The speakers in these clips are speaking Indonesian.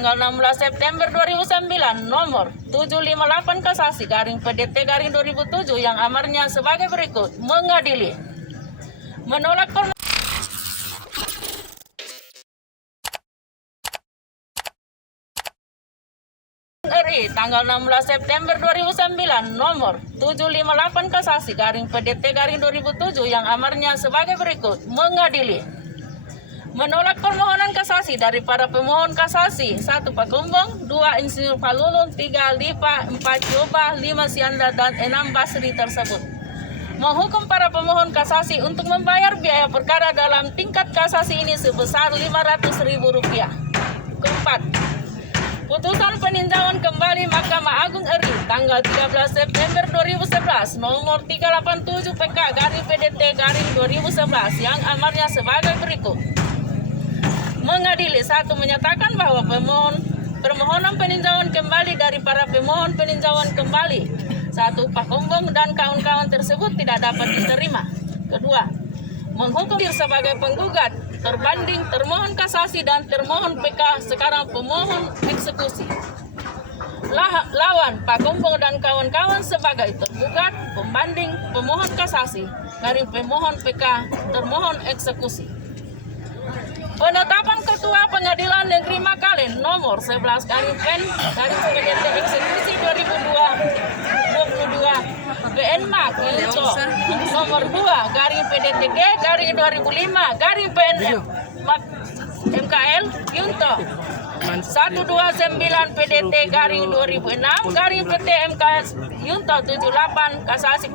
tanggal 16 September 2009 nomor 758 Kasasi garing PDT garing 2007 yang amarnya sebagai berikut: mengadili, menolak RI tanggal 16 September 2009 nomor 758 Kasasi garing PDT garing 2007 yang amarnya sebagai berikut: mengadili, menolak permohonan kasasi dari para pemohon kasasi: 1. Pakumbong, 2. Insinyur Falulung, 3. Lipa, 4. Yoba, 5. Sianda, dan 6. Basri tersebut. Menghukum para pemohon kasasi untuk membayar biaya perkara dalam tingkat kasasi ini sebesar Rp500.000. Keempat, putusan peninjauan kembali Mahkamah Agung RI tanggal 13 September 2011 nomor 387 PK garing PDT garing 2011 yang amarnya sebagai berikut: mengadili, 1. Menyatakan bahwa permohonan peninjauan kembali dari para pemohon peninjauan kembali 1. Pakumbong dan kawan-kawan tersebut tidak dapat diterima. 2. Menghukum sebagai penggugat, terbanding, termohon kasasi dan termohon PK sekarang pemohon eksekusi. Lawan Pakumbong dan kawan-kawan sebagai tergugat, pembanding, pemohon kasasi dari pemohon PK, termohon eksekusi. Penetapan Ketua Pengadilan Negeri Makalen nomor 11 garing Pen garing PDT eksekusi 2022 PN Mak Yunto nomor 2 garing PDTG garing 2005 garing PN MKL Yunto 129 PDT garing 2006 garing PT MKL Yunto 78 Kasasi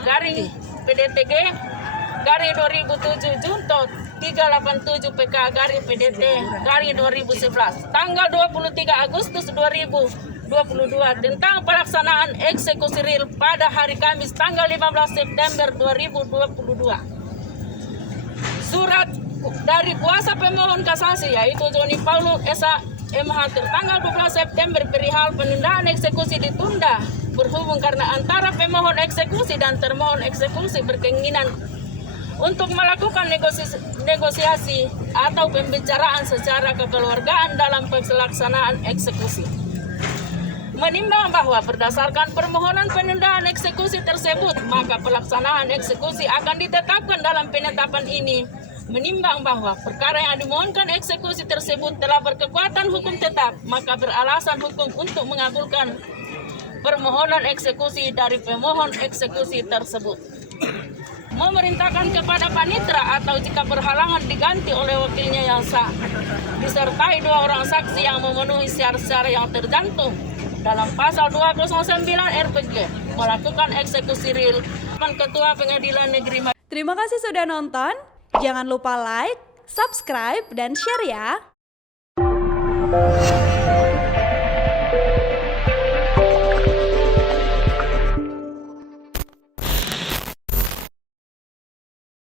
garing PDTG garing 2007 Junto 387 PK garing PDT garing 2011 tanggal 23 Agustus 2022 tentang pelaksanaan eksekusi real pada hari Kamis tanggal 15 September 2022. Surat dari kuasa pemohon kasasi yaitu Joni Paulus Esa MH tertanggal 12 September perihal penundaan eksekusi ditunda berhubung karena antara pemohon eksekusi dan termohon eksekusi berkeinginan untuk melakukan negosiasi atau pembicaraan secara kekeluargaan dalam pelaksanaan eksekusi. Menimbang bahwa berdasarkan permohonan penundaan eksekusi tersebut, maka pelaksanaan eksekusi akan ditetapkan dalam penetapan ini. Menimbang bahwa perkara yang dimohonkan eksekusi tersebut telah berkekuatan hukum tetap, maka beralasan hukum untuk mengabulkan permohonan eksekusi dari pemohon eksekusi tersebut. Memerintahkan kepada panitera atau jika berhalangan diganti oleh wakilnya yang sah, disertai 2 orang saksi yang memenuhi syarat-syarat yang tercantum dalam pasal 209 RPJ melakukan eksekusi real. Ketua Pengadilan Negeri. Terima kasih sudah nonton. Jangan lupa like, subscribe, dan share ya.